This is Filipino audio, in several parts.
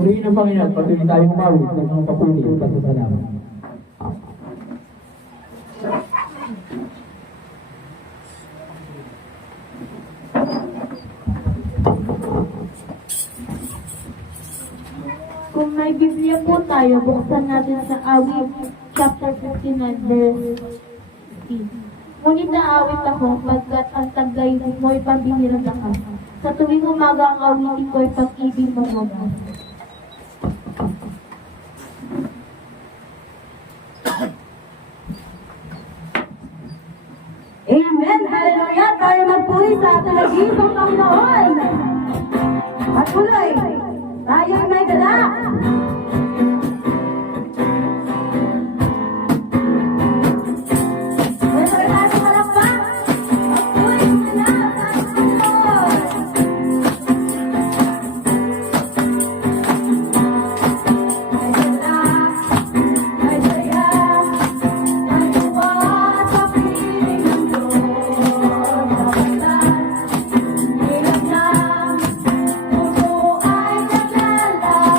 Purihin ang Panginoon, patuloy tayong umawit ng mga papuri at pasasalamat. Kung may Biblia po tayo, buksan natin sa Awit chapter 59 verse 16. Ngunit naawit ako, pagkat ang tagay mo'y pambihirang lakas. Sa tuwing umaga ang awitin ko'y pag-ibig mo mga. Amen! Hallelujah! Tayo magpuri sa ating nag-iisang Panginoon! At tuloy, tayo'y may dala! Pwede tayo malakpak! Magpuri sa lahat ng Panginoon! May dala, may saya, may buwan sa piling ng Diyos. Kapalan, hirap na, puso ay naglalakad.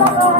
Salamat po.